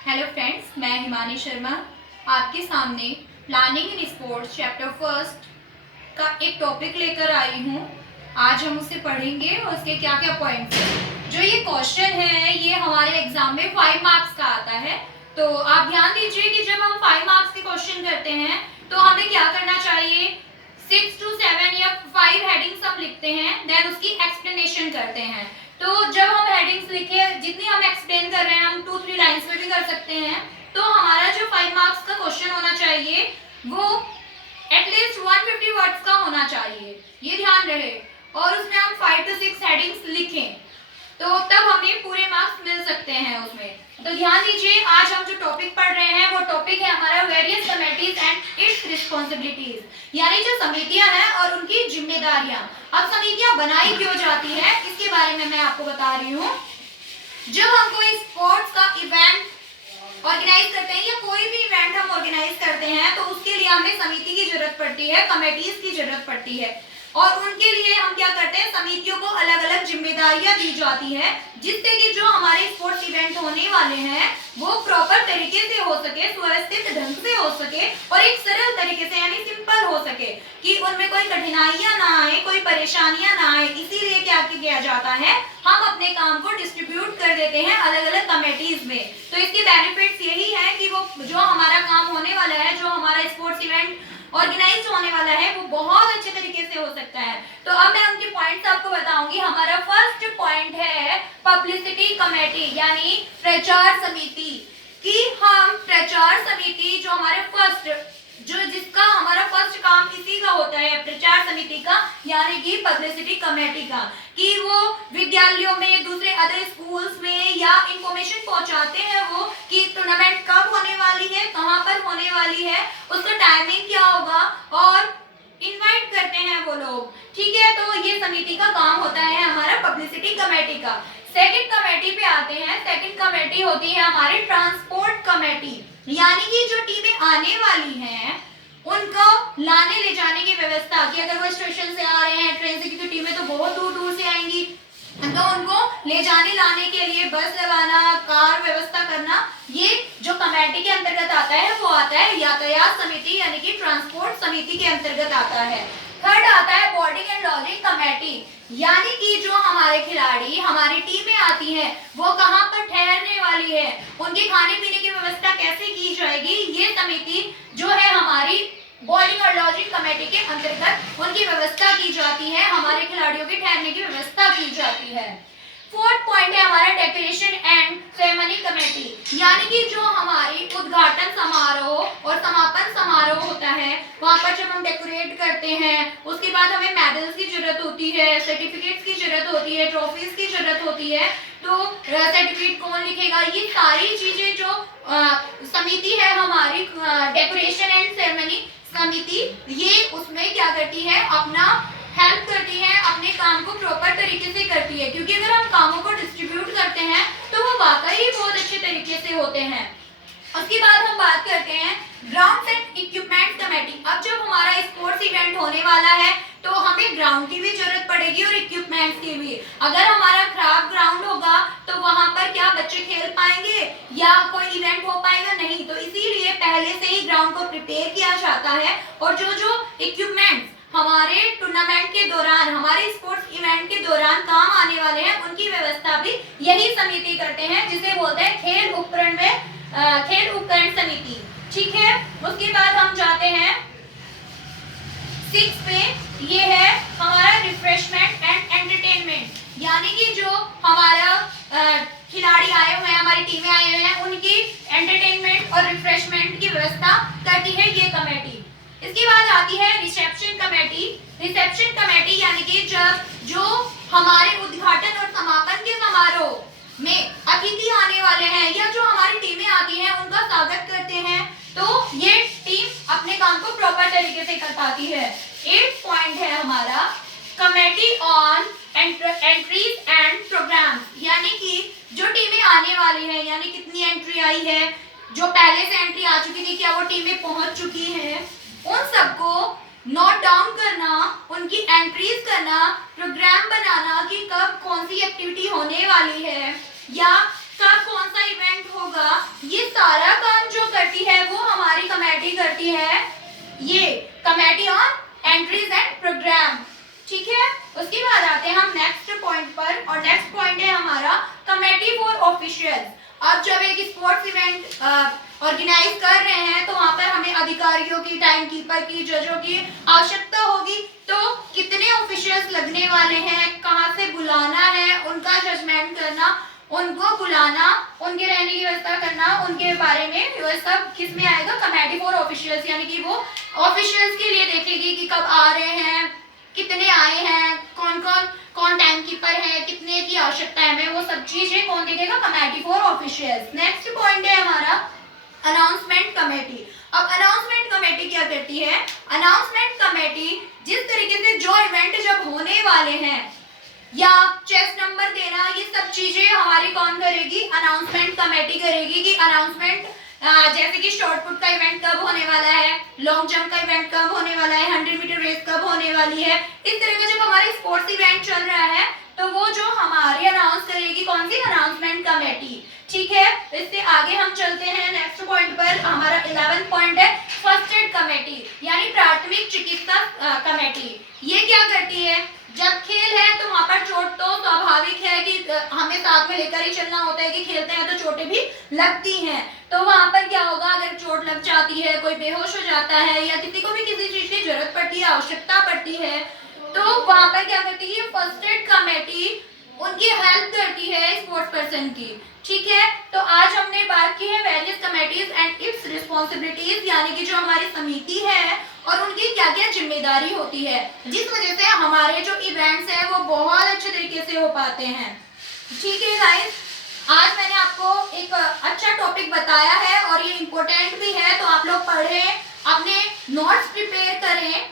Hello friends, मैं हिमानी शर्मा आपके सामने planning in sports chapter first का एक टॉपिक लेकर आई हूँ। आज हम उसे पढ़ेंगे और उसके क्या क्या पॉइंट्स हैं। जो ये क्वेश्चन है ये हमारे एग्जाम में 5 मार्क्स का आता है। तो आप ध्यान दीजिए कि जब हम 5 मार्क्स के क्वेश्चन करते हैं तो हमें क्या करना चाहिए, 6 to 7 या 5 हेडिंग्स हम लिखते हैं, देन उसकी एक्सप्लेनेशन करते हैं। तो जब हम हेडिंग्स लिखे, जितनी हम एक्सप्लेन कर रहे हैं हम 2-3 लाइंस में भी कर सकते हैं। तो हमारा जो 5 मार्क्स का क्वेश्चन होना चाहिए वो एटलीस्ट 150 वर्ड्स का होना चाहिए, ये ध्यान रहे। और उसमें हम 5 to 6 हेडिंग्स लिखें तो तब हमें पूरे मार्क्स मिल सकते हैं उसमें। तो ध्यान दीजिए, आज हम जो टॉपिक पढ़ रहे हैं वो टॉपिक है हमारा various committees and it's responsibilities, यानी जो समितियां हैं और उनकी जिम्मेदारियां। अब समितियां बनाई क्यों जाती है इसके बारे में मैं आपको बता रही हूँ। जब हम कोई स्पोर्ट्स का इवेंट ऑर्गेनाइज करते हैं या कोई भी इवेंट हम ऑर्गेनाइज करते हैं तो उसके लिए हमें समिति की जरूरत पड़ती है, कमेटीज की जरूरत पड़ती है। और उनके लिए हम क्या करते हैं, समितियों को अलग अलग जिम्मेदारियां दी जाती है जिससे कि जो हमारे स्पोर्ट्स इवेंट होने वाले हैं वो प्रॉपर तरीके से हो सके, सुव्यवस्थित ढंग से हो सके और एक सरल तरीके से यानी सिंपल हो सके, कि उनमें कोई कठिनाइयां ना आए, कोई परेशानियां ना आए। इसीलिए क्या किया जाता है, हम अपने काम को डिस्ट्रीब्यूट कर देते हैं अलग अलग कमेटीज में। तो इसके बेनिफिट्स यही है कि वो जो हमारा काम होने वाला है, जो हमारा स्पोर्ट्स इवेंट ऑर्गेनाइज होने वाला है वो बहुत अच्छे तरीके से हो सकता है। तो अब मैं उनके पॉइंट्स आपको बताऊंगी। हमारा फर्स्ट पॉइंट है पब्लिसिटी कमेटी यानी प्रचार समिति, कि हम प्रचार समिति जो हमारे जिसका हमारा फर्स्ट काम इसी का होता है, प्रचार समिति का यानी कि पब्लिसिटी कमेटी का, कि वो विद्यालयों में, दूसरे अदर स्कूल्स में या इंफॉर्मेशन पहुंचाते हैं वो कि टूर्नामेंट कब होने वाली है, कहां पर होने वाली है, उसका टाइमिंग क्या होगा और इनवाइट करते हैं वो लोग। ठीक है, तो ये समिति का काम होता है हमारा पब्लिसिटी कमेटी का। सेकंड कमेटी पे आते हैं। सेकंड कमेटी होती है हमारी ट्रांसपोर्ट कमेटी, यानी कि जो टीमें आने वाली हैं उनको लाने ले जाने की व्यवस्था, कि अगर वो स्टेशन से आ रहे हैं ट्रेन से, क्योंकि टीमें तो बहुत दूर दूर से आएंगी, तो उनको ले जाने लाने के लिए बस लगाना, कार व्यवस्था करना, ये जो कमेटी के अंतर्गत आता है वो आता है यातायात समिति यानी कि ट्रांसपोर्ट समिति के अंतर्गत आता है। थर्ड आता है बोर्डिंग एंड लॉजिंग कमेटी, यानी कि जो हमारे खिलाड़ी, हमारी टीमें आती हैं वो कहां पर ठहरने वाली है, उनके खाने पीने की व्यवस्था कैसे की जाएगी, ये समिति जो है हमारी बोर्डिंग और लॉजिंग कमेटी के अंतर्गत उनकी व्यवस्था की जाती है, हमारे खिलाड़ियों के ठहरने की व्यवस्था की जाती है। फोर्थ पॉइंट है हमारा डेकोरेशन एंड सेरेमनी कमेटी, यानी कि जो हमारी उद्घाटन समारोह और समापन समारोह होता है वहां पर जब हम डेकोरेट करते हैं उसके बाद हमें मेडल्स की जरूरत होती है, सर्टिफिकेट्स की जरूरत होती है, ट्रॉफीज की जरूरत होती है। तो सर्टिफिकेट कौन लिखेगा, ये सारी चीजें जो समिति है हमारी डेकोरेशन एंड सेरेमनी समिति, ये उसमें क्या करती है, अपना हेल्प करती है, अपने काम को प्रॉपर तरीके से करती है। क्योंकि अगर हम कामों को डिस्ट्रीब्यूट करते हैं तो वो वाकई बहुत अच्छे तरीके से होते हैं। उसके बाद हम बात करते हैं ग्राउंड एंड इक्विपमेंट कमेटी। अब जब हमारा स्पोर्ट्स इवेंट होने वाला है तो हमें ग्राउंड की भी जरूरत पड़ेगी और इक्विपमेंट्स की भी। अगर हमारा खराब ग्राउंड होगा तो वहां पर क्या बच्चे खेल पाएंगे या कोई इवेंट हो पाएगा, नहीं। तो इसीलिए पहले से ही ग्राउंड को प्रिपेयर किया जाता है और जो जो इक्विपमेंट्स हमारे टूर्नामेंट के दौरान, हमारे स्पोर्ट्स इवेंट के दौरान काम आने वाले हैं उनकी व्यवस्था भी यही समिति करते हैं, जिसे बोलते हैं खेल उपकरण समिति। ठीक है, उसके बाद हम जाते हैं 6 पे, ये है हमारा रिफ्रेशमेंट एंड एंटरटेनमेंट, यानी कि जो हमारा खिलाड़ी आए हुए हैं, हमारी टीमें आए हुए हैं, उनकी एंटरटेनमेंट और रिफ्रेशमेंट की व्यवस्था करती है ये कमेटी। इसके बाद आती है रिसेप्शन कमेटी। रिसेप्शन कमेटी यानी कि जब जो हमारे उद्घाटन और समापन के समारोह में अतिथि आने वाले हैं या जो हमारी टीमें आती हैं उनका स्वागत करते हैं, तो ये टीम अपने काम को प्रॉपर तरीके से कर पाती है। 8 पॉइंट है हमारा committee on entries and programs, यानी कि जो टीमें आने वाली है, यानी कितनी एंट्री आई है, जो पहले से एंट्री आ चुकी थी क्या वो टीमें पहुंच चुकी है, उन सबको नोट डाउन करना, उनकी एंट्रीज करना, प्रोग्राम बनाना कि कब कौन सी एक्टिविटी होने वाली है या कब कौन सा इवेंट होगा, ये clarity on entries and program. ठीक है, उसके बाद आते हैं हम नेक्स्ट पॉइंट पर, और नेक्स्ट पॉइंट है हमारा कमेटी फॉर ऑफिशियल्स। अब जब एक स्पोर्ट्स इवेंट ऑर्गेनाइज कर रहे हैं तो वहां पर हमें अधिकारियों की, टाइम कीपर की, जजों की आवश्यकता होगी। तो कितने ऑफिशियल्स लगने वाले हैं, कहाँ से बुलाना है, उनका जजमेंट करना, उनको बुलाना, उनके रहने की व्यवस्था करना, उनके बारे में व्यवस्था किस में आएगा, कमेटी फॉर ऑफिशियल्स, यानी कि वो ऑफिशियल्स के लिए देखेगी कि कब आ रहे हैं, कितने आए हैं, कौन टाइम कीपर है, कितने की आवश्यकता है, वो सब चीजें कौन देखेगा, committee for officials. Next point है हमारा अनाउंसमेंट कमेटी। अब अनाउंसमेंट कमेटी क्या करती है, अनाउंसमेंट कमेटी जिस तरीके से जो इवेंट जब होने वाले हैं या चेस नंबर देना, ये सब चीजें हमारी कौन करेगी, अनाउंसमेंट कमेटी करेगी कि अनाउंसमेंट जैसे कि शॉर्टपुट का इवेंट कब होने वाला है, लॉन्ग जंप का इवेंट कब होने वाला है, 100 मीटर रेस कब होने वाली है। इस तरह का जब हमारे स्पोर्ट्स इवेंट चल रहा है तो वो जो हमारी अनाउंस करेगी कौन सी, अनाउंसमेंट कमेटी। ठीक है, इससे आगे हम चलते हैं नेक्स्ट पॉइंट पर। हमारा 11वां पॉइंट है फर्स्ट एड कमेटी, यानी प्राथमिक चिकित्सा कमेटी। ये क्या करती है, जब खेल है तो वहां पर चोट तो स्वाभाविक है कि हमें साथ में लेकर ही चलना होता है कि खेलते हैं तो चोटें भी लगती हैं। तो वहां पर क्या होगा, अगर चोट लग जाती है, कोई बेहोश हो जाता है या किसी को भी किसी चीज की जरूरत पड़ती है, आवश्यकता पड़ती है, तो वहां पर क्या करती है फर्स्ट एड कमेटी, उनकी हेल्प करती है स्पोर्ट्स पर्सन की। ठीक है, तो आज हमने बात की है various committees and it's responsibilities, यानी कि जो हमारी समिति है और उनकी क्या क्या जिम्मेदारी होती है, जिस वजह से हमारे जो इवेंट्स हैं वो बहुत अच्छे तरीके से हो पाते हैं। ठीक है गाइस, आज मैंने आपको एक अच्छा टॉपिक बताया है और ये इम्पोर्टेंट भी है, तो आप लोग पढ़ें, अपने नोट्स प्रिपेयर करें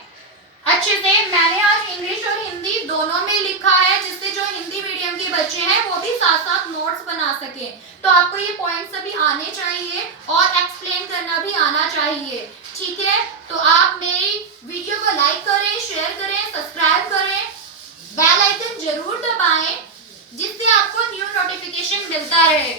अच्छे से। मैंने आज इंग्लिश और हिंदी दोनों में लिखा है, जिससे जो हिंदी मीडियम के बच्चे हैं वो भी साथ साथ नोट्स बना सके। तो आपको ये पॉइंट्स सभी आने चाहिए और एक्सप्लेन करना भी आना चाहिए। ठीक है, तो आप मेरी वीडियो को लाइक करें, शेयर करें, सब्सक्राइब करें, बेल आइकन जरूर दबाएं, जिससे आपको न्यू नोटिफिकेशन मिलता रहे।